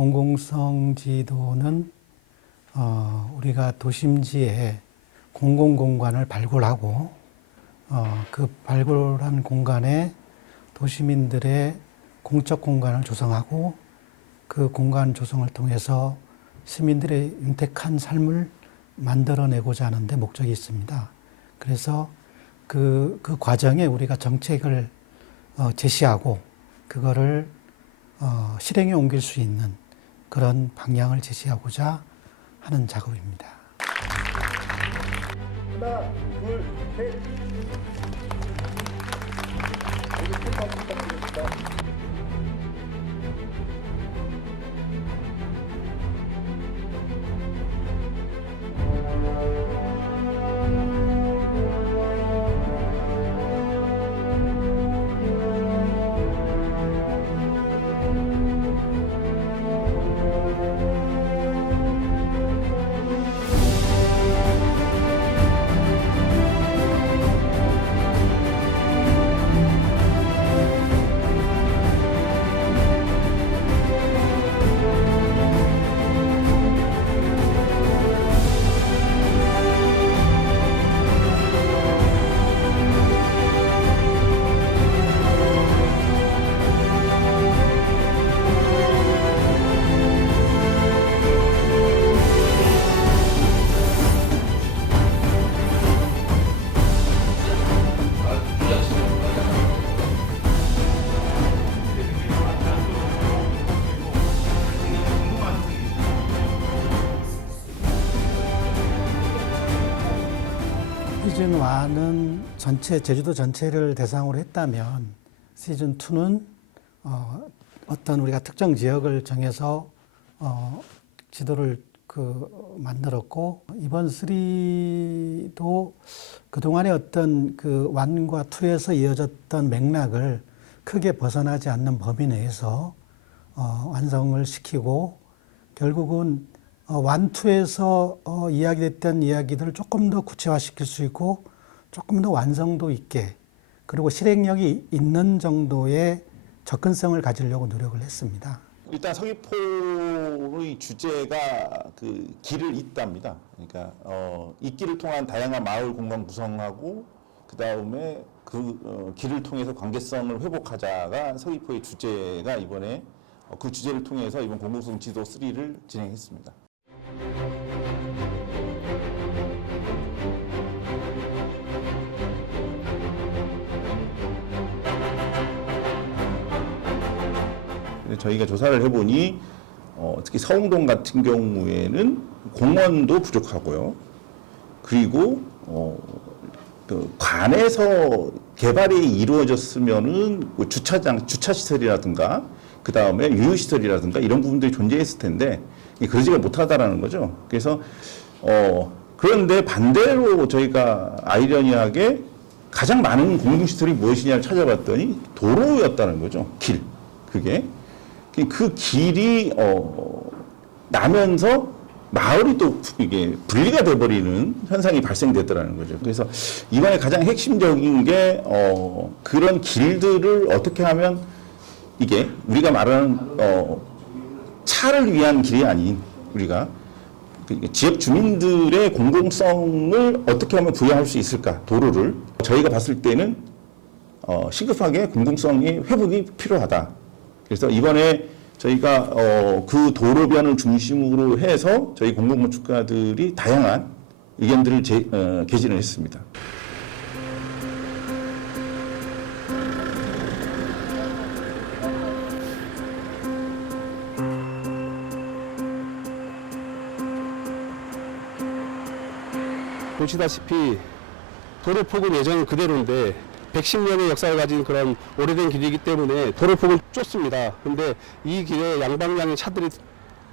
공공성 지도는 우리가 도심지에 공공공간을 발굴하고 그 발굴한 공간에 도시민들의 공적 공간을 조성하고 그 공간 조성을 통해서 시민들의 윤택한 삶을 만들어내고자 하는 데 목적이 있습니다. 그래서 그 과정에 우리가 정책을 제시하고 그거를 실행에 옮길 수 있는 그런 방향을 제시하고자 하는 작업입니다. 하나, 둘, 셋. 시즌 1은 제주도 전체를 대상으로 했다면 시즌 2는 어떤 우리가 특정 지역을 정해서 지도를 만들었고, 이번 3도 그동안의 어떤 그 1과 2에서 이어졌던 맥락을 크게 벗어나지 않는 범위 내에서 완성을 시키고, 결국은 1, 2에서 이야기됐던 이야기들을 조금 더 구체화시킬 수 있고 조금 더 완성도 있게, 그리고 실행력이 있는 정도의 접근성을 가지려고 노력을 했습니다. 일단 서귀포의 주제가 그 길을 잇답니다. 그러니까 이 길을 통한 다양한 마을 공간 구성하고 그 다음에 그 길을 통해서 관계성을 회복하자가 서귀포의 주제가 이번에 그 주제를 통해서 이번 공공성 지도 3를 진행했습니다. 저희가 조사를 해보니 특히 서흥동 같은 경우에는 공원도 부족하고요. 그리고 그 관에서 개발이 이루어졌으면은 뭐 주차 시설이라든가 그 다음에 유휴 시설이라든가 이런 부분들이 존재했을 텐데 그러지가 못하다라는 거죠. 그래서 그런데 반대로 저희가 아이러니하게 가장 많은 공공시설이 무엇이냐를 찾아봤더니 도로였다는 거죠. 길. 그게. 그 길이 나면서 마을이 또 이게 분리가 돼버리는 현상이 발생됐더라는 거죠. 그래서 이번에 가장 핵심적인 게 그런 길들을 어떻게 하면 이게 우리가 말하는 차를 위한 길이 아닌 우리가 지역 주민들의 공공성을 어떻게 하면 부여할 수 있을까, 도로를. 저희가 봤을 때는 시급하게 공공성의 회복이 필요하다. 그래서 이번에 저희가 그 도로변을 중심으로 해서 저희 공공건축가들이 다양한 의견들을 개진을 했습니다. 보시다시피 도로폭은 예전 그대로인데 110년의 역사를 가진 그런 오래된 길이기 때문에 도로폭은 좁습니다. 근데 이 길에 양방향의 차들이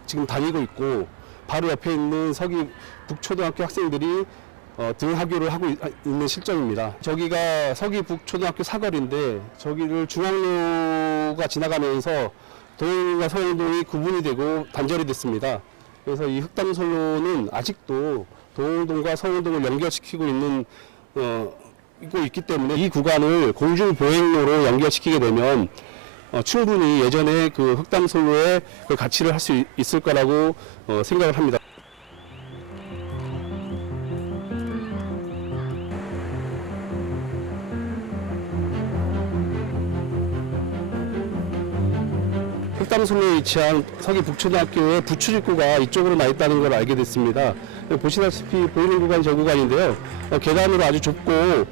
지금 다니고 있고, 바로 옆에 있는 서귀 북초등학교 학생들이 등하교를 하고 있는 실정입니다. 저기가 서귀 북초등학교 사거리인데 저기를 중앙로가 지나가면서 동과 서흥동이 구분이 되고 단절이 됐습니다. 그래서 이 흑담선로는 아직도 동과 서흥동을 연결시키고 있기 때문에 이 구간을 공중보행로로 연결시키게 되면 충분히 예전에 그 흑담솔로의 그 가치를 할 수 있을 거라고 생각을 합니다. 흑담솔로에 위치한 서귀 북초등학교의 부출입구가 이쪽으로 나 있다는 걸 알게 됐습니다. 보시다시피 보이는 구간이 저 구간인데요. 계단으로 아주 좁고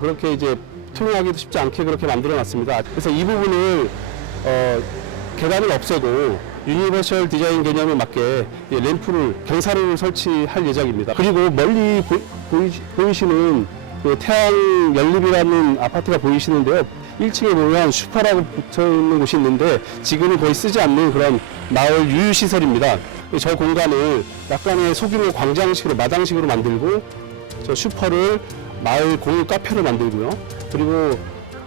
그렇게 이제 통행하기도 쉽지 않게 그렇게 만들어 놨습니다. 그래서 이 부분을 계단을 없애고 유니버셜 디자인 개념에 맞게 램프를 경사로를 설치할 예정입니다. 그리고 멀리 보이시는 그 태양 연립이라는 아파트가 보이시는데요. 1층에 보면 슈퍼라고 붙어있는 곳이 있는데 지금은 거의 쓰지 않는 그런 마을 유유시설입니다. 저 공간을 약간의 소규모 광장식으로 마당식으로 만들고 저 슈퍼를 마을 공유 카페로 만들고요. 그리고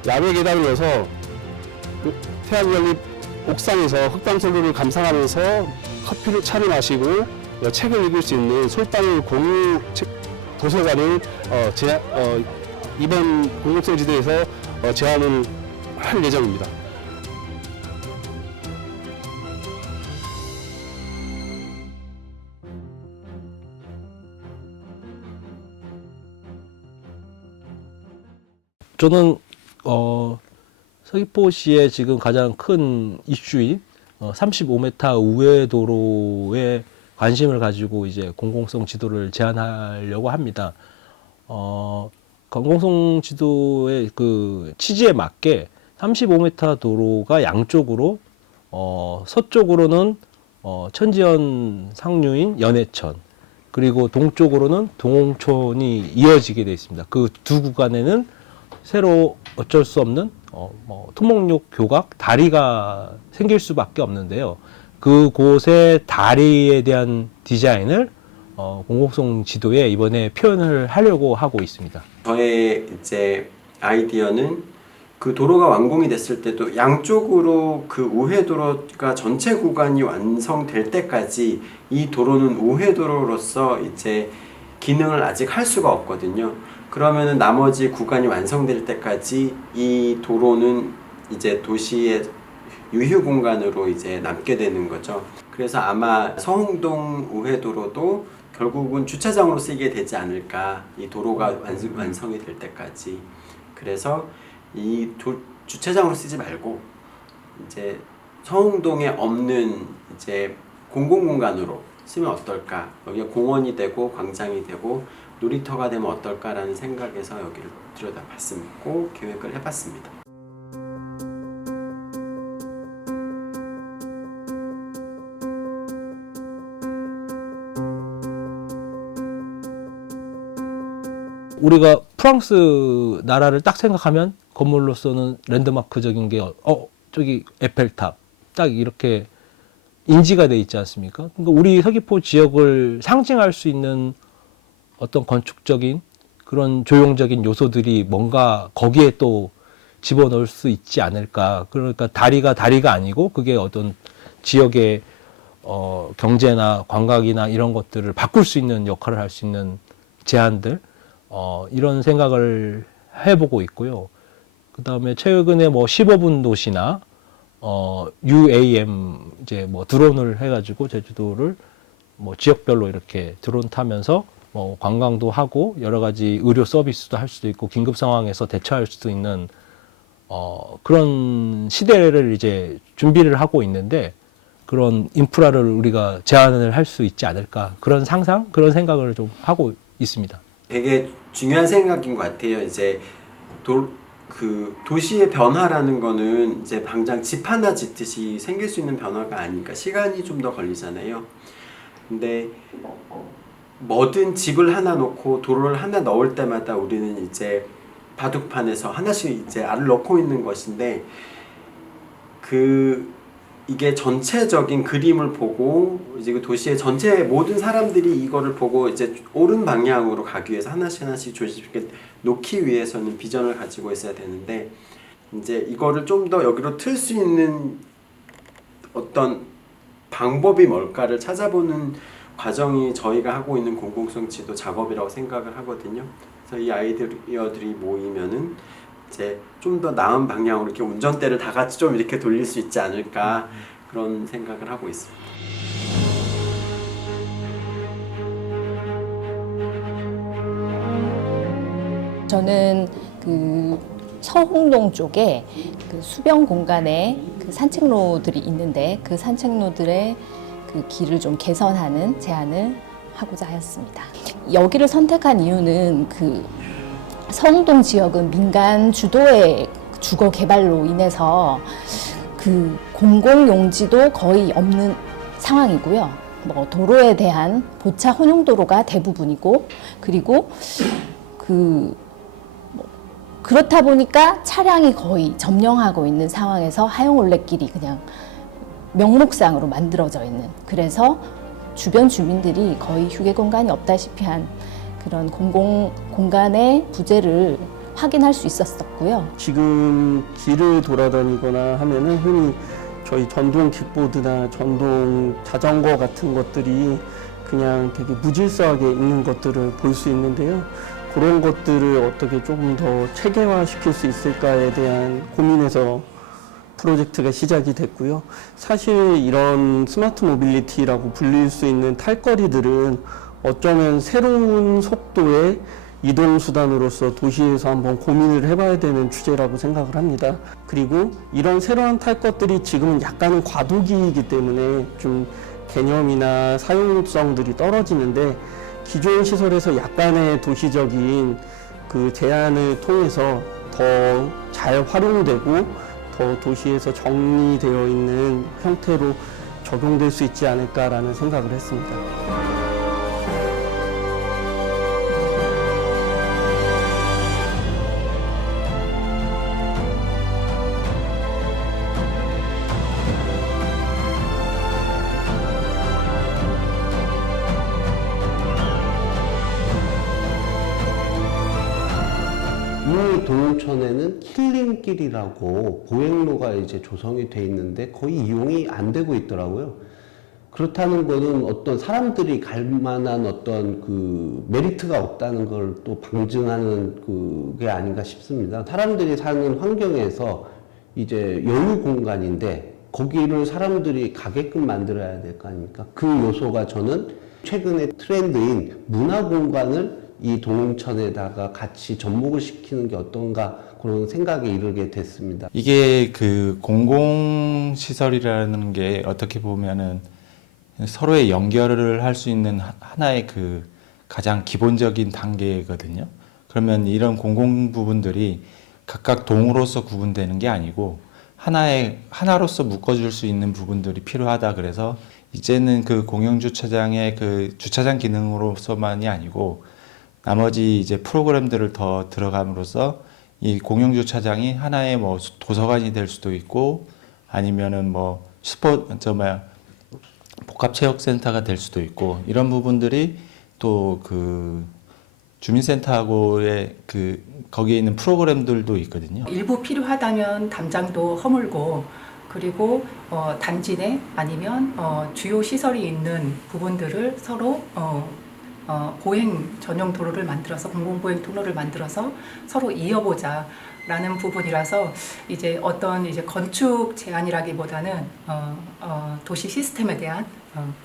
야외 계단을 넣어서 태양연립 옥상에서 흑담솔로를 감상하면서 차를 마시고 책을 읽을 수 있는 솔방울 공유 도서관을 이번 공공성지대에서 제안을 할 예정입니다. 저는 서귀포시의 지금 가장 큰 이슈인 35m 우회 도로에 관심을 가지고 이제 공공성 지도를 제안하려고 합니다. 공공성 지도의 그 취지에 맞게 35m 도로가 양쪽으로 서쪽으로는 천지연 상류인 연해천, 그리고 동쪽으로는 동홍촌이 이어지게 되어 있습니다. 그 두 구간에는 새로 어쩔 수 없는 토목역 교각 다리가 생길 수밖에 없는데요. 그곳의 다리에 대한 디자인을 공공성 지도에 이번에 표현을 하려고 하고 있습니다. 저의 이제 아이디어는 그 도로가 완공이 됐을 때도 양쪽으로 그 우회도로가 전체 구간이 완성될 때까지 이 도로는 우회도로로서 이제 기능을 아직 할 수가 없거든요. 그러면은 나머지 구간이 완성될 때까지 이 도로는 이제 도시의 유휴 공간으로 이제 남게 되는 거죠. 그래서 아마 서홍동 우회도로도 결국은 주차장으로 쓰이게 되지 않을까, 이 도로가 완성이 될 때까지. 그래서 이 주차장으로 쓰지 말고 이제 서홍동에 없는 이제 공공공간으로 쓰면 어떨까, 여기가 공원이 되고 광장이 되고 놀이터가 되면 어떨까라는 생각에서 여기를 들여다봤고 계획을 해봤습니다. 우리가 프랑스 나라를 딱 생각하면 건물로서는 랜드마크적인 게 저기 에펠탑 딱 이렇게 인지가 돼 있지 않습니까? 그러니까 우리 서귀포 지역을 상징할 수 있는 어떤 건축적인 그런 조형적인 요소들이 뭔가 거기에 또 집어넣을 수 있지 않을까. 그러니까 다리가 아니고 그게 어떤 지역의 경제나 관광이나 이런 것들을 바꿀 수 있는 역할을 할 수 있는 제안들, 이런 생각을 해보고 있고요. 그 다음에 최근에 뭐 15분 도시나 UAM 이제 뭐 드론을 해가지고 제주도를 뭐 지역별로 이렇게 드론 타면서 뭐 관광도 하고 여러 가지 의료 서비스도 할 수도 있고 긴급 상황에서 대처할 수도 있는 그런 시대를 이제 준비를 하고 있는데, 그런 인프라를 우리가 제안을 할 수 있지 않을까, 그런 상상, 그런 생각을 좀 하고 있습니다. 되게 중요한 생각인 것 같아요. 이제 도시의 변화라는 거는 이제 당장 집 하나 짓듯이 생길 수 있는 변화가 아니니까 시간이 좀 더 걸리잖아요. 근데 뭐든 집을 하나 놓고 도로를 하나 넣을 때마다 우리는 이제 바둑판에서 하나씩 이제 알을 넣고 있는 것인데, 이게 전체적인 그림을 보고 이제 그 도시의 전체 모든 사람들이 이거를 보고 이제 옳은 방향으로 가기 위해서 하나씩 조직적으로 놓기 위해서는 비전을 가지고 있어야 되는데, 이제 이거를 좀 더 여기로 틀 수 있는 어떤 방법이 뭘까를 찾아보는 과정이 저희가 하고 있는 공공성 지도 작업이라고 생각을 하거든요. 그래서 이 아이디어들이 모이면은 이제 좀 더 나은 방향으로 이렇게 운전대를 다 같이 좀 이렇게 돌릴 수 있지 않을까 그런 생각을 하고 있습니다. 저는 그 서홍동 쪽에 그 수변 공간에 그 산책로들이 있는데 그 산책로들의 그 길을 좀 개선하는 제안을 하고자 하였습니다. 여기를 선택한 이유는 그 서홍동 지역은 민간 주도의 주거 개발로 인해서 그 공공용지도 거의 없는 상황이고요. 뭐 도로에 대한 보차 혼용도로가 대부분이고 그리고 그렇다 보니까 차량이 거의 점령하고 있는 상황에서 하용 올레길이 그냥 명목상으로 만들어져 있는, 그래서 주변 주민들이 거의 휴게 공간이 없다시피 한 그런 공공 공간의 부재를 확인할 수 있었었고요. 지금 길을 돌아다니거나 하면은 흔히 저희 전동 킥보드나 전동 자전거 같은 것들이 그냥 되게 무질서하게 있는 것들을 볼 수 있는데요. 그런 것들을 어떻게 조금 더 체계화시킬 수 있을까에 대한 고민에서 프로젝트가 시작이 됐고요. 사실 이런 스마트 모빌리티라고 불릴 수 있는 탈거리들은 어쩌면 새로운 속도의 이동수단으로서 도시에서 한번 고민을 해봐야 되는 주제라고 생각을 합니다. 그리고 이런 새로운 탈 것들이 지금은 약간은 과도기이기 때문에 좀 개념이나 사용성들이 떨어지는데 기존 시설에서 약간의 도시적인 그 제한을 통해서 더 잘 활용되고 더 도시에서 정리되어 있는 형태로 적용될 수 있지 않을까라는 생각을 했습니다. 이 동천에는 힐링길이라고 보행로가 이제 조성이 돼 있는데 거의 이용이 안 되고 있더라고요. 그렇다는 거는 어떤 사람들이 갈 만한 어떤 그 메리트가 없다는 걸 또 방증하는 그게 아닌가 싶습니다. 사람들이 사는 환경에서 이제 여유 공간인데 거기를 사람들이 가게끔 만들어야 될 거 아닙니까? 그 요소가 저는 최근의 트렌드인 문화 공간을 이 동천에다가 같이 접목을 시키는 게 어떤가 그런 생각에 이르게 됐습니다. 이게 그 공공시설이라는 게 어떻게 보면은 서로의 연결을 할 수 있는 하나의 그 가장 기본적인 단계거든요. 그러면 이런 공공 부분들이 각각 동으로서 구분되는 게 아니고 하나로서 묶어줄 수 있는 부분들이 필요하다. 그래서 이제는 그 공영주차장의 그 주차장 기능으로서만이 아니고 나머지 이제 프로그램들을 더 들어감으로써 이 공영주차장이 하나의 뭐 도서관이 될 수도 있고 아니면은 뭐 복합체육센터가 될 수도 있고 이런 부분들이 또 그 주민센터하고의 그 거기에 있는 프로그램들도 있거든요. 일부 필요하다면 담장도 허물고 그리고 단지 내 아니면 주요 시설이 있는 부분들을 서로 보행 전용 도로를 만들어서 공공보행 통로를 만들어서 서로 이어보자라는 부분이라서 이제 어떤 이제 건축 제한이라기보다는 도시 시스템에 대한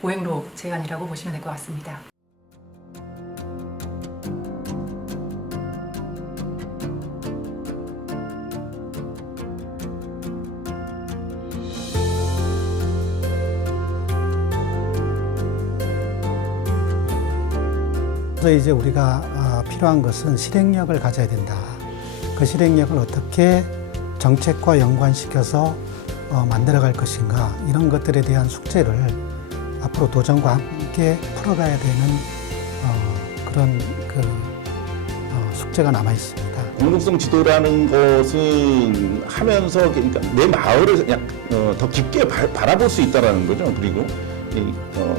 보행로 제한이라고 보시면 될 것 같습니다. 그래서 이제 우리가 필요한 것은 실행력을 가져야 된다. 그 실행력을 어떻게 정책과 연관시켜서 만들어갈 것인가 이런 것들에 대한 숙제를 앞으로 도정과 함께 풀어가야 되는 그런 숙제가 남아 있습니다. 공동성 지도라는 것은 하면서 그러니까 내 마을을 더 깊게 바라볼 수 있다라는 거죠. 그리고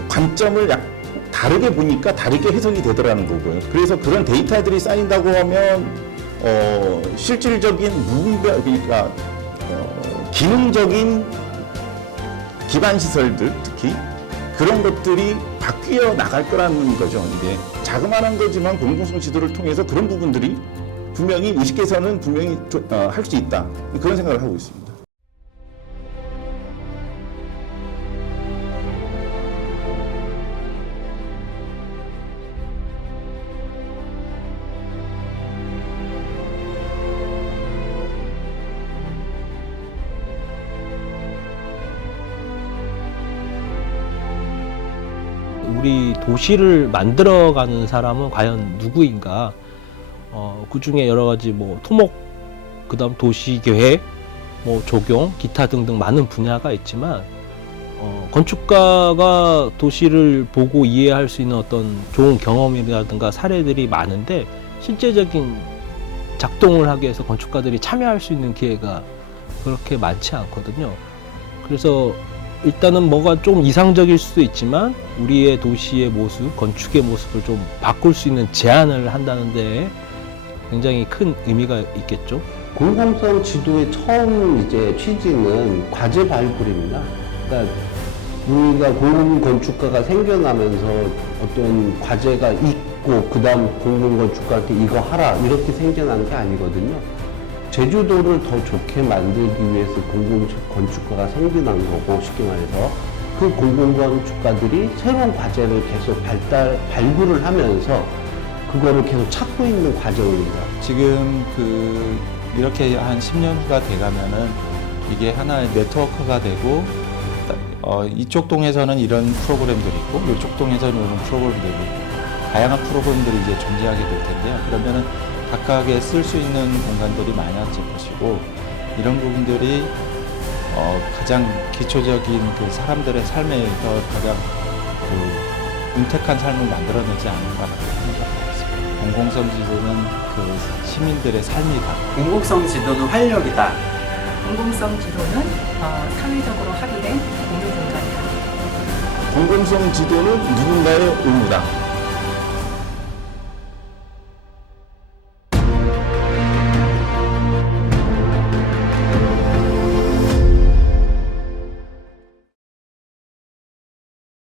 관점을 다르게 보니까 다르게 해석이 되더라는 거고요. 그래서 그런 데이터들이 쌓인다고 하면 실질적인 그러니까 기능적인 기반 시설들 특히 그런 것들이 바뀌어 나갈 거라는 거죠. 이게 자그마한 거지만 공동성 지도를 통해서 그런 부분들이 분명히 의식 개선은 분명히 할 수 있다. 그런 생각을 하고 있습니다. 우리 도시를 만들어가는 사람은 과연 누구인가? 그 중에 여러 가지 뭐 토목, 그다음 도시 계획, 뭐 조경, 기타 등등 많은 분야가 있지만 건축가가 도시를 보고 이해할 수 있는 어떤 좋은 경험이라든가 사례들이 많은데 실제적인 작동을 하기 위해서 건축가들이 참여할 수 있는 기회가 그렇게 많지 않거든요. 그래서 일단은 뭐가 좀 이상적일 수도 있지만 우리의 도시의 모습, 건축의 모습을 좀 바꿀 수 있는 제안을 한다는 데 굉장히 큰 의미가 있겠죠. 공공성 지도의 처음 이제 취지는 과제 발굴입니다. 그러니까 우리가 공공 건축가가 생겨나면서 어떤 과제가 있고 그다음 공공 건축가한테 이거 하라 이렇게 생겨난 게 아니거든요. 제주도를 더 좋게 만들기 위해서 공공 건축가가 생겨난 거고 쉽게 말해서 그 공공 건축가들이 새로운 과제를 계속 발굴을 하면서 그거를 계속 찾고 있는 과정입니다. 지금 이렇게 한 10년 후가 돼가면은 이게 하나의 네트워크가 되고 이쪽 동에서는 이런 프로그램들이 있고 이쪽 동에서는 이런 프로그램들이 있고 다양한 프로그램들이 이제 존재하게 될 텐데요. 그러면은 각각에 쓸 수 있는 공간들이 많아질 것이고 이런 부분들이 가장 기초적인 그 사람들의 삶에서 가장 윤택한 삶을 만들어내지 않을까 생각합니다. 공공성 지도는 그 시민들의 삶이다. 공공성 지도는 활력이다. 공공성 지도는 사회적으로 합의된 공유 공간이다. 공공성 지도는 누군가의 의무다.